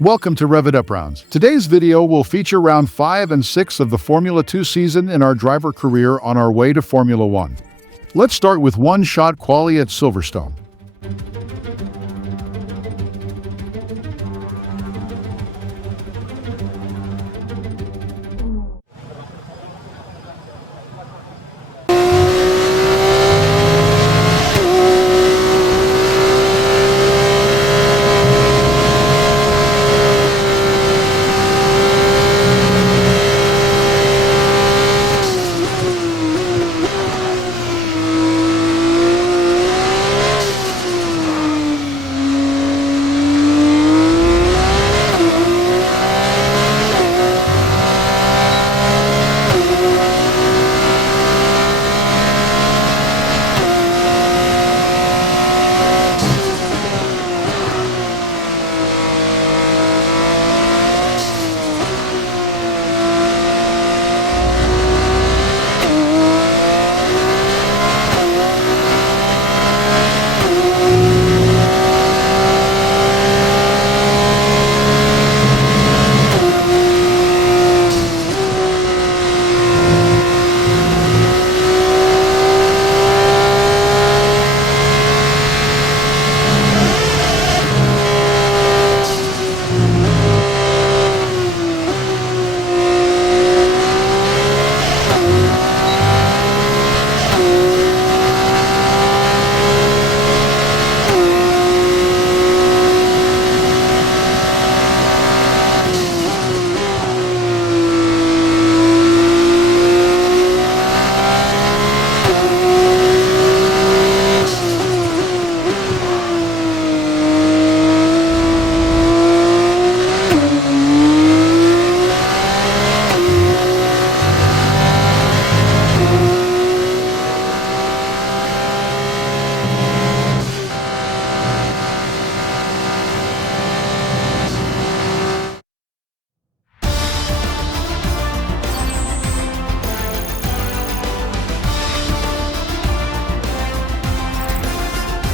Welcome to RevvedUpRounds. Today's video will feature round 5 and 6 of the Formula 2 season in our driver career on our way to Formula 1. Let's start with one-shot quali at Silverstone.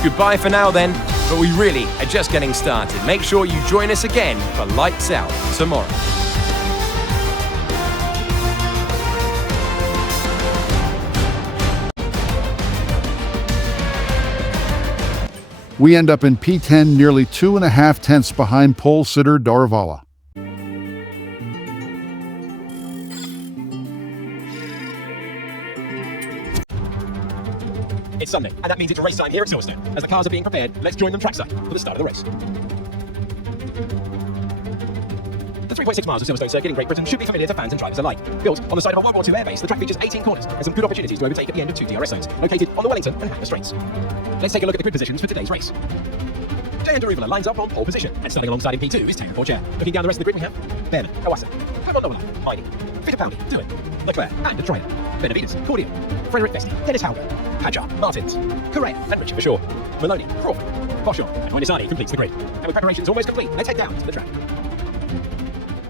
Goodbye for now then, but we really are just getting started. Make sure you join us again for Lights Out tomorrow. We end up in P10, nearly 2.5 tenths behind pole sitter Daravala. It's Sunday, and that means it's race time here at Silverstone. As the cars are being prepared, let's join them trackside for the start of the race. The 3.6 miles of Silverstone Circuit in Great Britain should be familiar to fans and drivers alike. Built on the site of a World War II airbase, the track features 18 corners and some good opportunities to overtake at the end of 2 DRS zones, located on the Wellington and Hampshire Straights. Let's take a look at the grid positions for today's race. Jay Daruvula lines up on pole position, and starting alongside in P2 is Taylor Porcher. Looking down the rest of the grid we have Ben, Kawasa, Herman Nolan, Heidi, Fittipaldi, Dewitt, Leclerc, and Troyer, Benavides, Cordial, Frederick Vesti, Dennis Hauger, Hadjar, Martins, Correa, and Richard Bashaw, Maloney, Crawford, Boschon, and Moinisani completes the grid. And with preparations almost complete, let's head down to the track.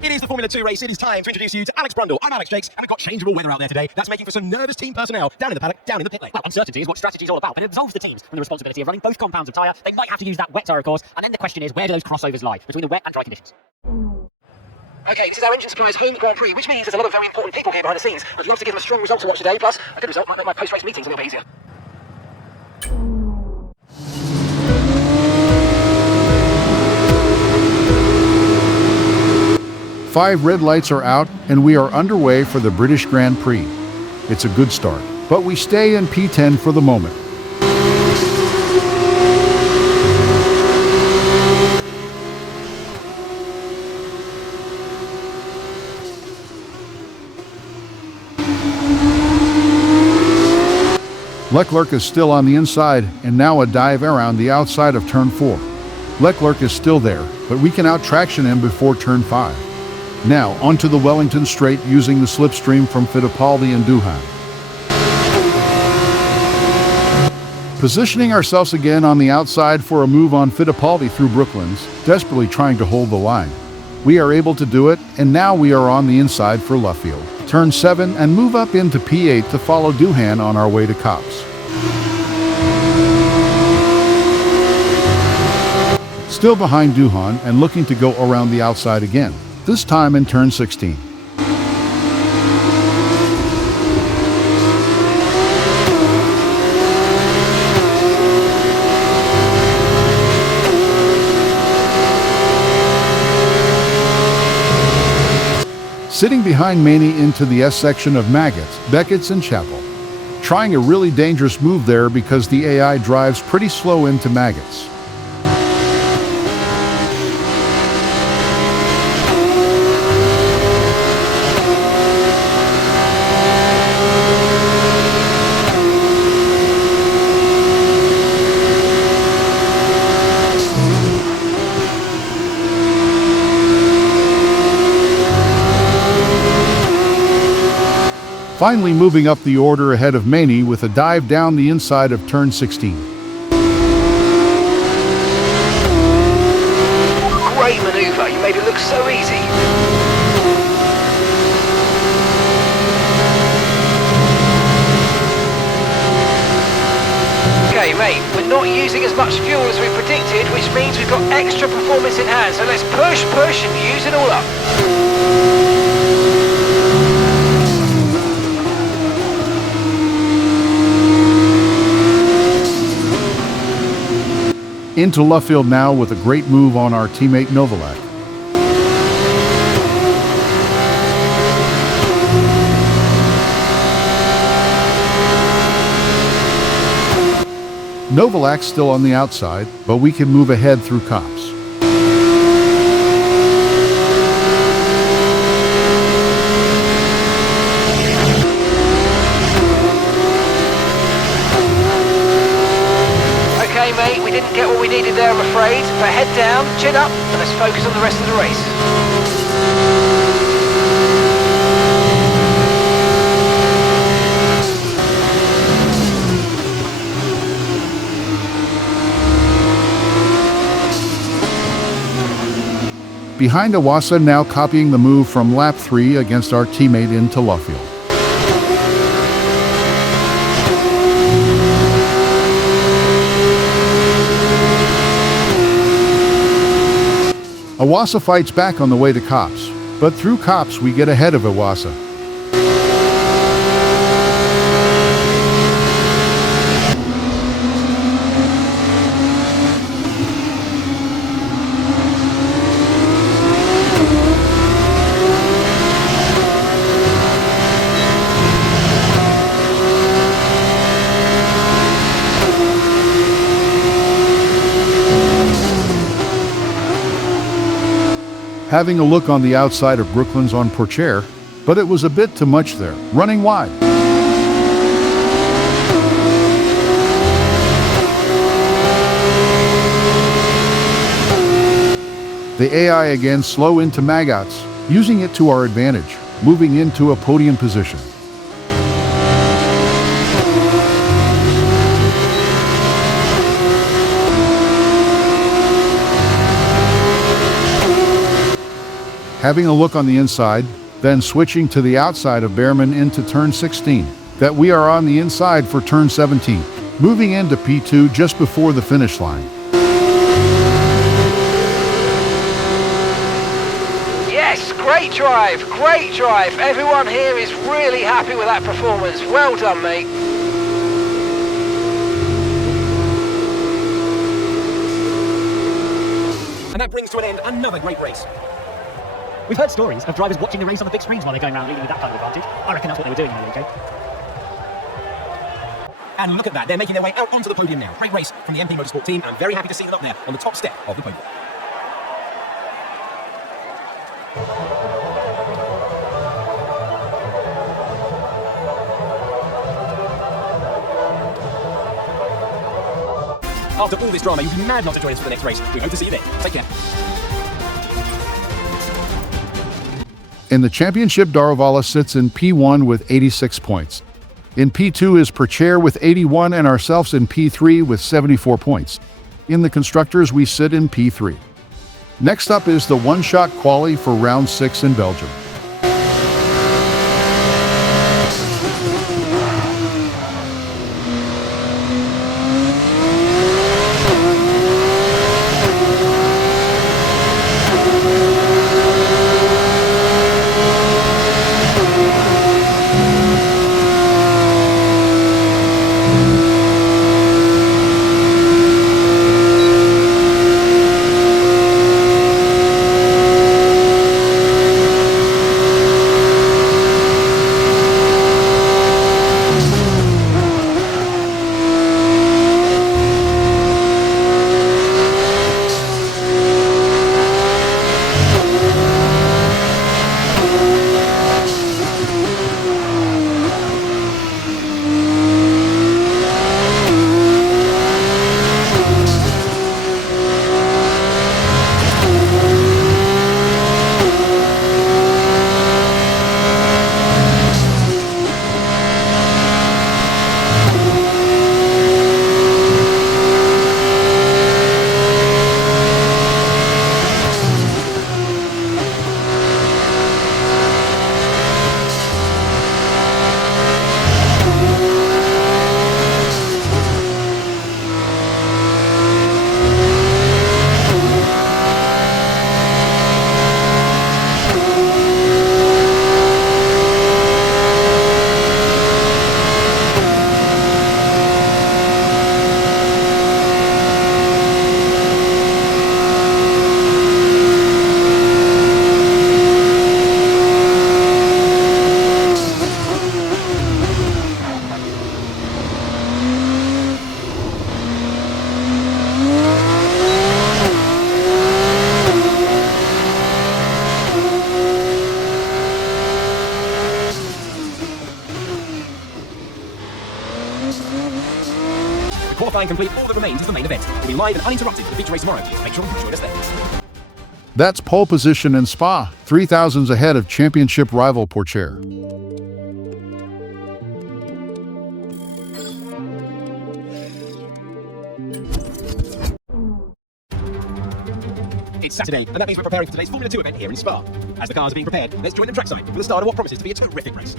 It is the Formula 2 race. It is time to introduce you to Alex Brundle. I'm Alex Jakes, and we've got changeable weather out there today. That's making for some nervous team personnel down in the paddock, down in the pit lane. Well, uncertainty is what strategy is all about, but it absolves the teams from the responsibility of running both compounds of tyre. They might have to use that wet tyre, of course, and then the question is, where do those crossovers lie between the wet and dry conditions? Okay, this is our engine supplier's home Grand Prix, which means there's a lot of very important people here behind the scenes. I'd love to give them a strong result to watch today, plus a good result might make my post-race meetings a little bit easier. Five red lights are out, and we are underway for the British Grand Prix. It's a good start, but we stay in P10 for the moment. Leclerc is still on the inside, and now a dive around the outside of turn 4. Leclerc is still there, but we can out-traction him before turn 5. Now, onto the Wellington straight using the slipstream from Fittipaldi and Duhan. Positioning ourselves again on the outside for a move on Fittipaldi through Brooklands, desperately trying to hold the line. We are able to do it, and now we are on the inside for Luffield. Turn 7 and move up into P8 to follow Duhan on our way to Copse. still behind Duhan and looking to go around the outside again, this time in turn 16. Sitting behind Maney into the S section of Maggots, Beckett's and Chapel. Trying a really dangerous move there because the AI drives pretty slow into Maggots. Finally moving up the order ahead of Maney with a dive down the inside of turn 16. Great maneuver, you made it look so easy. Okay mate, we're not using as much fuel as we predicted, which means we've got extra performance in hand, so let's push and use it all up. Into Luffield now with a great move on our teammate Novalak. Novalak's still on the outside, but we can move ahead through cops. Okay mate, we didn't get what we needed there I'm afraid, but head down, chin up, and let's focus on the rest of the race. Behind Awasa now copying the move from lap 3 against our teammate into Luffield. Awasa fights back on the way to cops, but through cops we get ahead of Awasa. Having a look on the outside of Brooklyn's on Porcher, but it was a bit too much there, running wide. The AI again slow into Maggots, using it to our advantage, moving into a podium position. Having a look on the inside, then switching to the outside of Behrman into turn 16, that we are on the inside for turn 17, moving into P2 just before the finish line. Yes, great drive, great drive. Everyone here is really happy with that performance. Well done, mate. And that brings to an end another great race. We've heard stories of drivers watching the race on the big screens while they're going around leading with that kind of advantage. I reckon that's what they were doing in the UK. And look at that, they're making their way out onto the podium now. Great race from the MP Motorsport team, and I'm very happy to see them up there on the top step of the podium. After all this drama, you'd be mad not to join us for the next race. We hope to see you there. Take care. In the championship, Daruvala sits in P1 with 86 points. In P2 is Porcher with 81 and ourselves in P3 with 74 points. In the constructors, we sit in P3. Next up is the one-shot quali for round 6 in Belgium. qualifying complete all that remains of the main event. We'll be live and uninterrupted for the feature race tomorrow. Make sure you join us then. That's pole position in Spa, 3,000s ahead of championship rival Pourchaire. It's Saturday, and that means we're preparing for today's Formula 2 event here in Spa. As the cars are being prepared, let's join them trackside for the start of what promises to be a terrific race.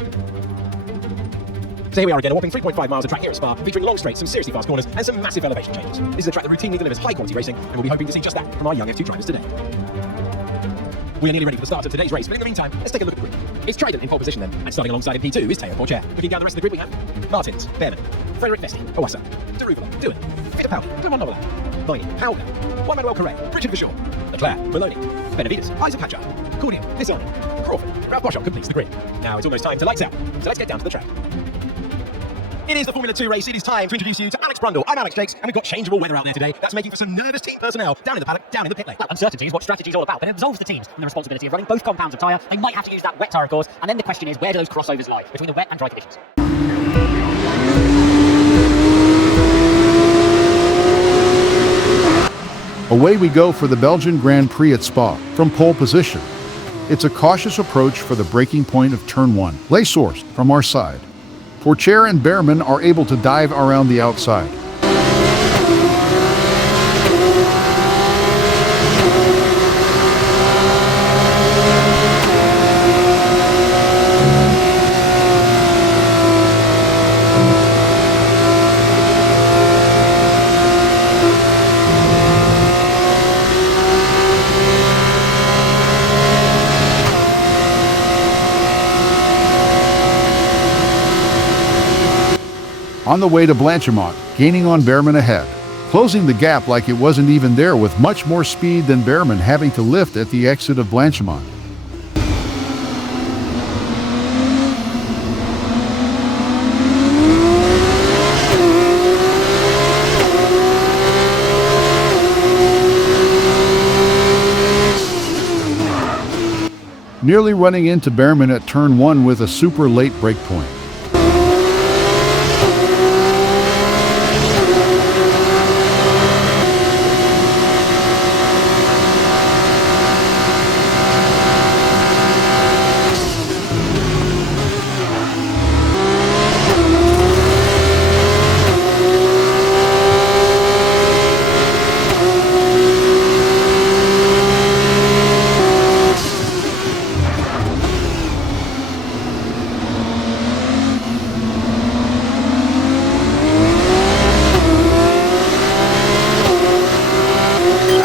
So here we are again, a whopping 3.5 miles of track here at Spa, featuring long straights, some seriously fast corners, and some massive elevation changes. This is a track that routinely delivers high-quality racing, and we'll be hoping to see just that from our young F2 drivers today. We are nearly ready for the start of today's race, but in the meantime, let's take a look at the grid. It's Trident in pole position then, and starting alongside in P2 is Teo Pourchaire. Looking down the rest of the grid we have Martins, Behrman, Frederick Vesti, Owasa, Deruvalo, Doohan, Fittipaldi, Clement Novola, Viney, Howler, Juan Manuel Correa, Richard Verschoor, Leclerc, Maloney, Benavides, Isaac Hatchard, Cordial, Lissoni, Crawford, Ralph Boschart completes the grid. Now it's almost time to lights out, so let's get down to the track. It is the Formula 2 race. It is time to introduce you to Alex Brundle. I'm Alex Jakes, and we've got changeable weather out there today. That's making for some nervous team personnel down in the paddock, down in the pit lane. Well, uncertainty is what strategy is all about, but it absolves the teams from the responsibility of running both compounds of tyre. They might have to use that wet tyre, of course, and then the question is, where do those crossovers lie between the wet and dry conditions? Away we go for the Belgian Grand Prix at Spa, from pole position. It's a cautious approach for the breaking point of turn 1. Lay sourced from our side. Pourchaire and Behrman are able to dive around the outside. On the way to Blanchimont, gaining on Behrman ahead, closing the gap like it wasn't even there with much more speed than Behrman having to lift at the exit of Blanchimont. Nearly running into Behrman at turn 1 with a super late break point.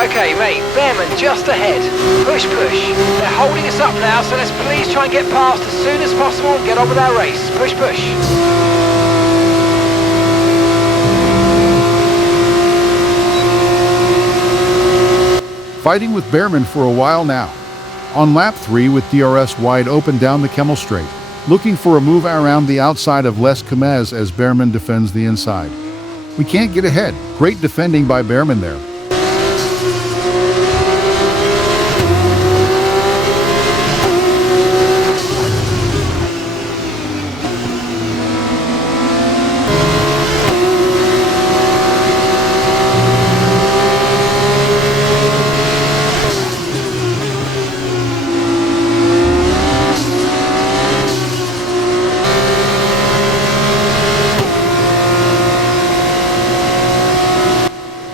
Okay, mate, Behrman just ahead. Push, push. They're holding us up now, so let's please try and get past as soon as possible and get on with our race. Push, push. Fighting with Behrman for a while now. On lap 3 with DRS wide open down the Kemmel Straight, looking for a move around the outside of Les Camez as Behrman defends the inside. We can't get ahead. Great defending by Behrman there.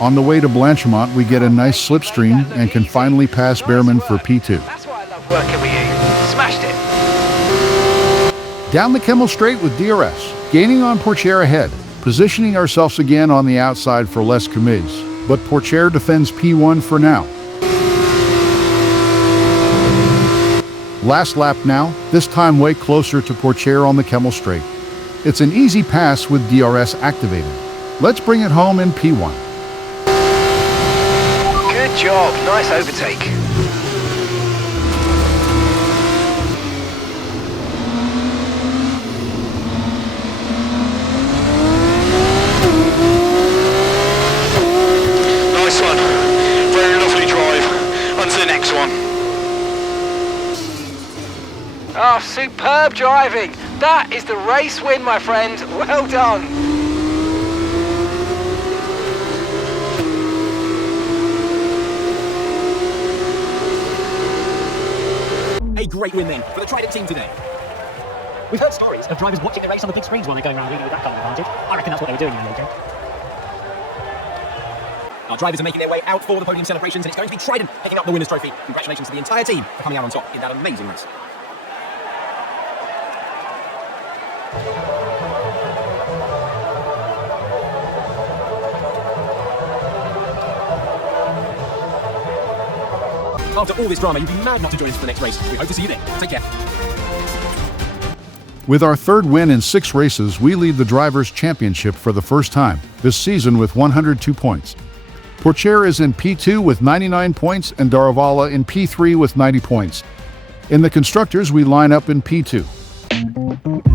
On the way to Blanchimont, we get a nice slipstream and can finally pass Behrman for P2. That's why I love working with you. Smashed it. Down the Kemmel Straight with DRS, gaining on Pourchaire ahead, positioning ourselves again on the outside for Les Camez, but Pourchaire defends P1 for now. Last lap now, this time way closer to Pourchaire on the Kemmel Straight. It's an easy pass with DRS activated. Let's bring it home in P1. Good job. Nice overtake. Nice one. Very lovely drive. On to the next one. Oh, superb driving. That is the race win, my friend. Well done. great win then for the Trident team today. We've heard stories of drivers watching the race on the big screens while they're going around with that kind of advantage. I reckon that's what they were doing in the end. Our drivers are making their way out for the podium celebrations, and it's going to be Trident picking up the winner's trophy. Congratulations to the entire team for coming out on top in that amazing race. After all this drama, you'd be mad not to join us for the next race. We hope to see you then. Take care. With our third win in 6 races, we lead the Drivers' Championship for the first time this season with 102 points. Porcher is in P2 with 99 points and Daravala in P3 with 90 points. In the Constructors, we line up in P2.